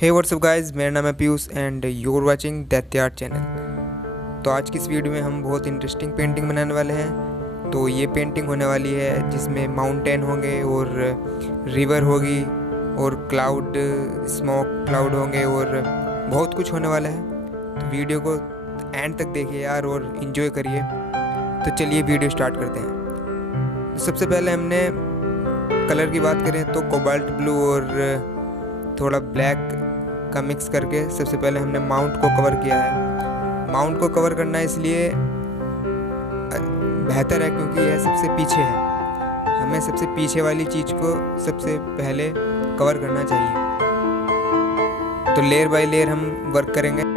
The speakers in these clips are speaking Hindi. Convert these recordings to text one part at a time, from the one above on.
हे व्हाट्सअप गाइस, मेरा नाम है Piyush and you're watching Daitya art channel. तो आज की इस वीडियो में हम बहुत इंटरेस्टिंग पेंटिंग बनाने वाले हैं। तो ये पेंटिंग होने वाली है जिसमें माउंटेन होंगे और रिवर होगी और क्लाउड, स्मोक क्लाउड होंगे और बहुत कुछ होने वाला है। तो वीडियो को एंड तक देखिए यार और इन्जॉय करिए। तो चलिए वीडियो स्टार्ट करते हैं। तो सबसे पहले हमने कलर की बात करें तो कोबाल्ट ब्लू और थोड़ा ब्लैक का मिक्स करके सबसे पहले हमने माउंट को कवर किया है। माउंट को कवर करना इसलिए बेहतर है क्योंकि यह सबसे पीछे है। हमें सबसे पीछे वाली चीज़ को सबसे पहले कवर करना चाहिए। तो लेयर बाय लेयर हम वर्क करेंगे।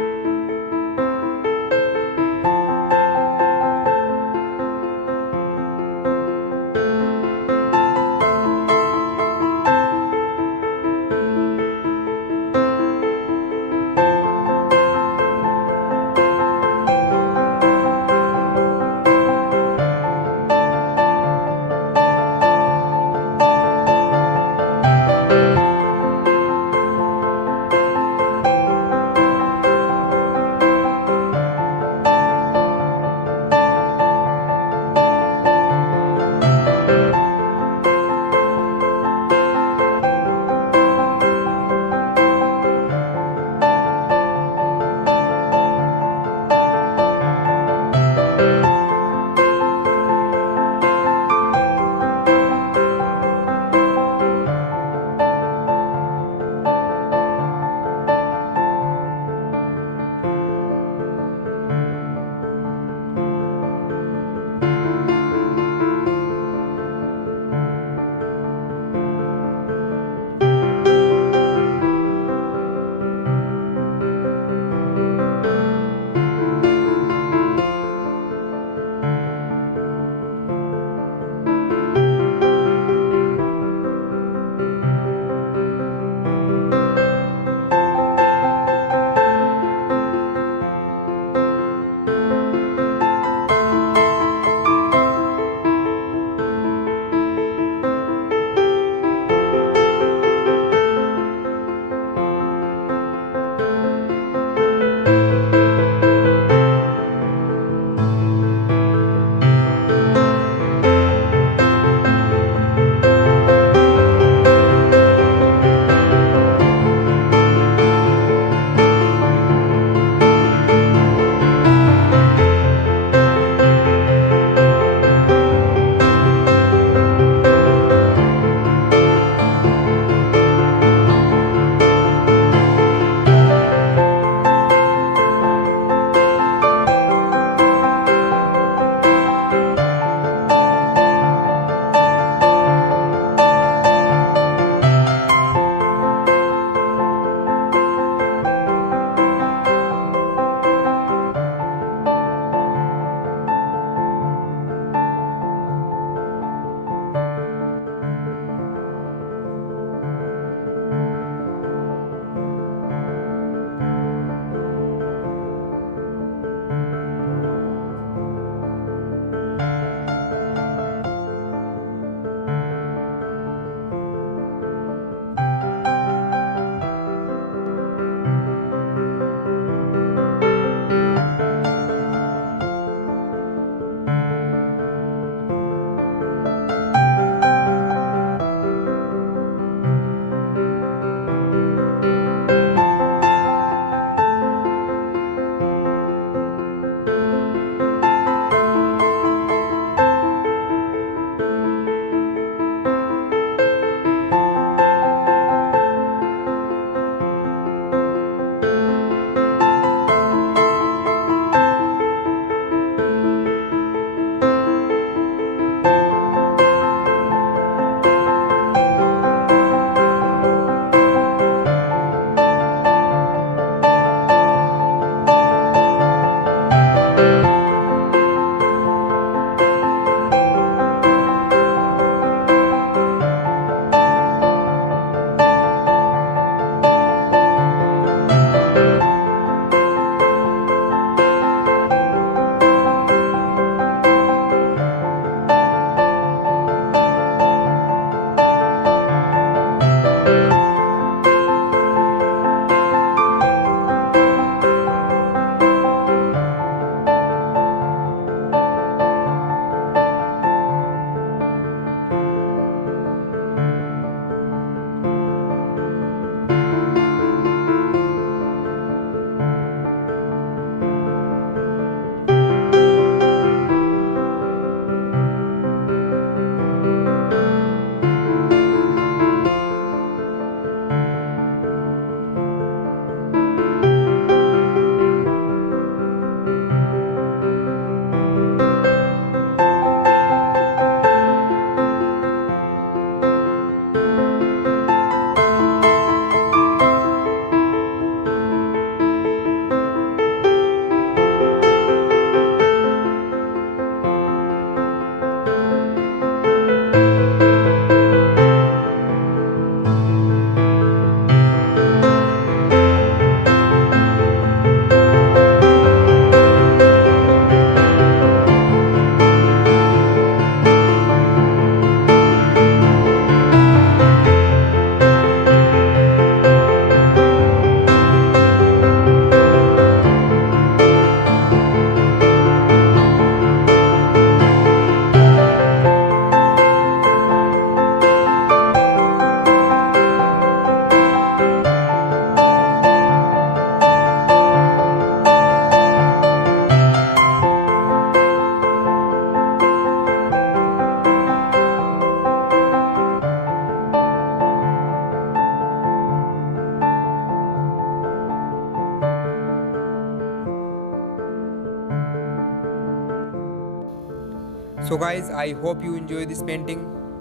So guys I hope you enjoy this painting.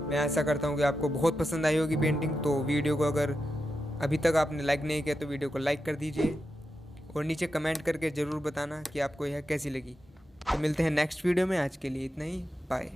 मैं ऐसा करता हूँ कि आपको बहुत पसंद आई होगी पेंटिंग। तो वीडियो को अगर अभी तक आपने लाइक नहीं किया तो वीडियो को लाइक कर दीजिए और नीचे कमेंट करके ज़रूर बताना कि आपको यह कैसी लगी। तो मिलते हैं नेक्स्ट वीडियो में, आज के लिए इतना ही, बाय।